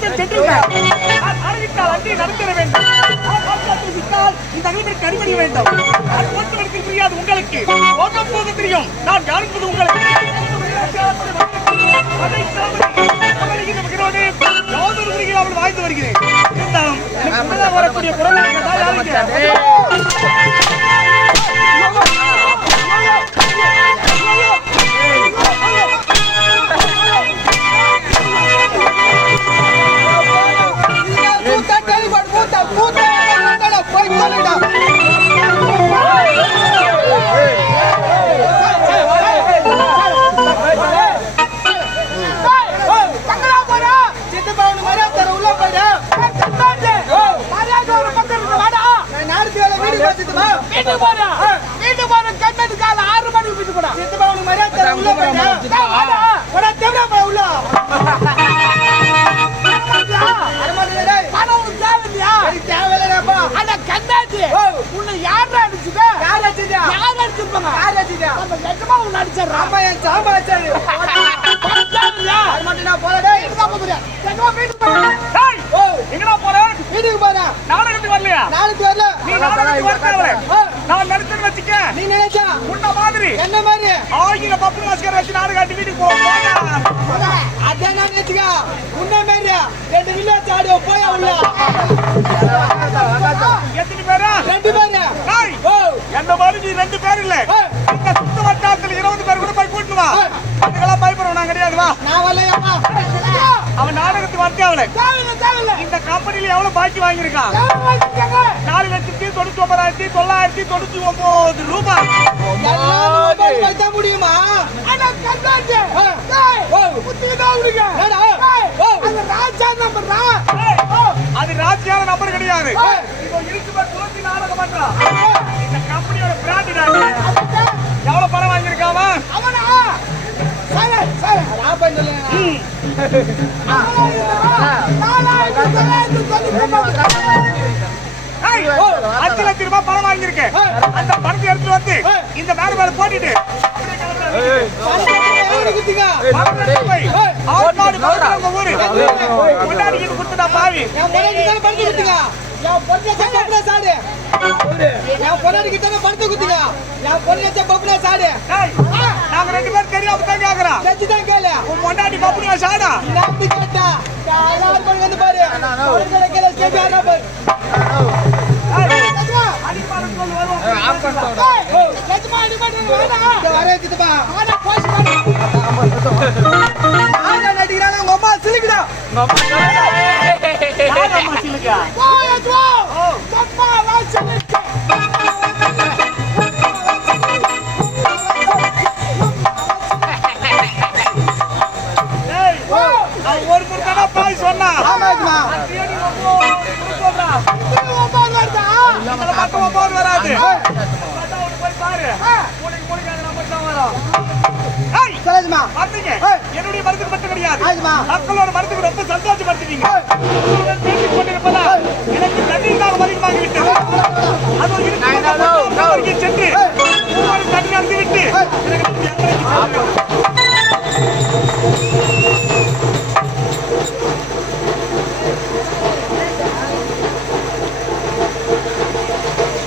நடத்த சென்றுள்ளார். அறிவித்தால் அன்றி நடத்திட வேண்டும். இந்த அகலிற்கு அடிபடி வேண்டும். நான் போக்குவரத்தில் புரியாது உங்களுக்கு போக தெரியும். நான் யாருப்பது உங்களுக்கு அவள் வாழ்ந்து வருகிறேன். இருந்தாலும் வரக்கூடிய ரெண்டு பேர் இல்ல சுத்த வட்டாரத்தில் 20 பேர் கூட போய் கூட்டுவா. அதுக்கெல்லாம் பயப்படுவோம் நான் கிடையாதுவா. அவன் நாடகத்துக்கு வரத்தேவல. இந்த கம்பெனில எவ்வளவு பாக்கி வாங்கியிருக்கான்? 4,99,999 ரூபாய். முடியுமா? அது ராஜ்யான நம்பர் கிடையாது. நாடகம் பண்றான். இந்த கம்பெனியோட பிராண்ட் எவ்வளவு பணம் வாங்கியிருக்காவா? ₹5 லட்சம் பணம் வாங்கியிருக்கேன். அந்த பணத்தை எடுத்து வந்து இந்த மேல மேல போட்டுட்டு பாவி நாங்க 2 பேரும் தெரியாம தான் கேக்குறோம். உன் பொண்டாட்டி பப்புனியா சாடா வந்து பாரு அம்மா சிலுக்குடா ஒரு முறை பாய் சொன்னா வராது. என்னுடைய மருத்துக்கு மட்டும் கிடையாது, மக்களோட மருத்துக்கு ரொம்ப சந்தோஷப்படுத்திட்டீங்க. எனக்கு தண்ணீர் அதிகமாகிவிட்டது. அது சென்று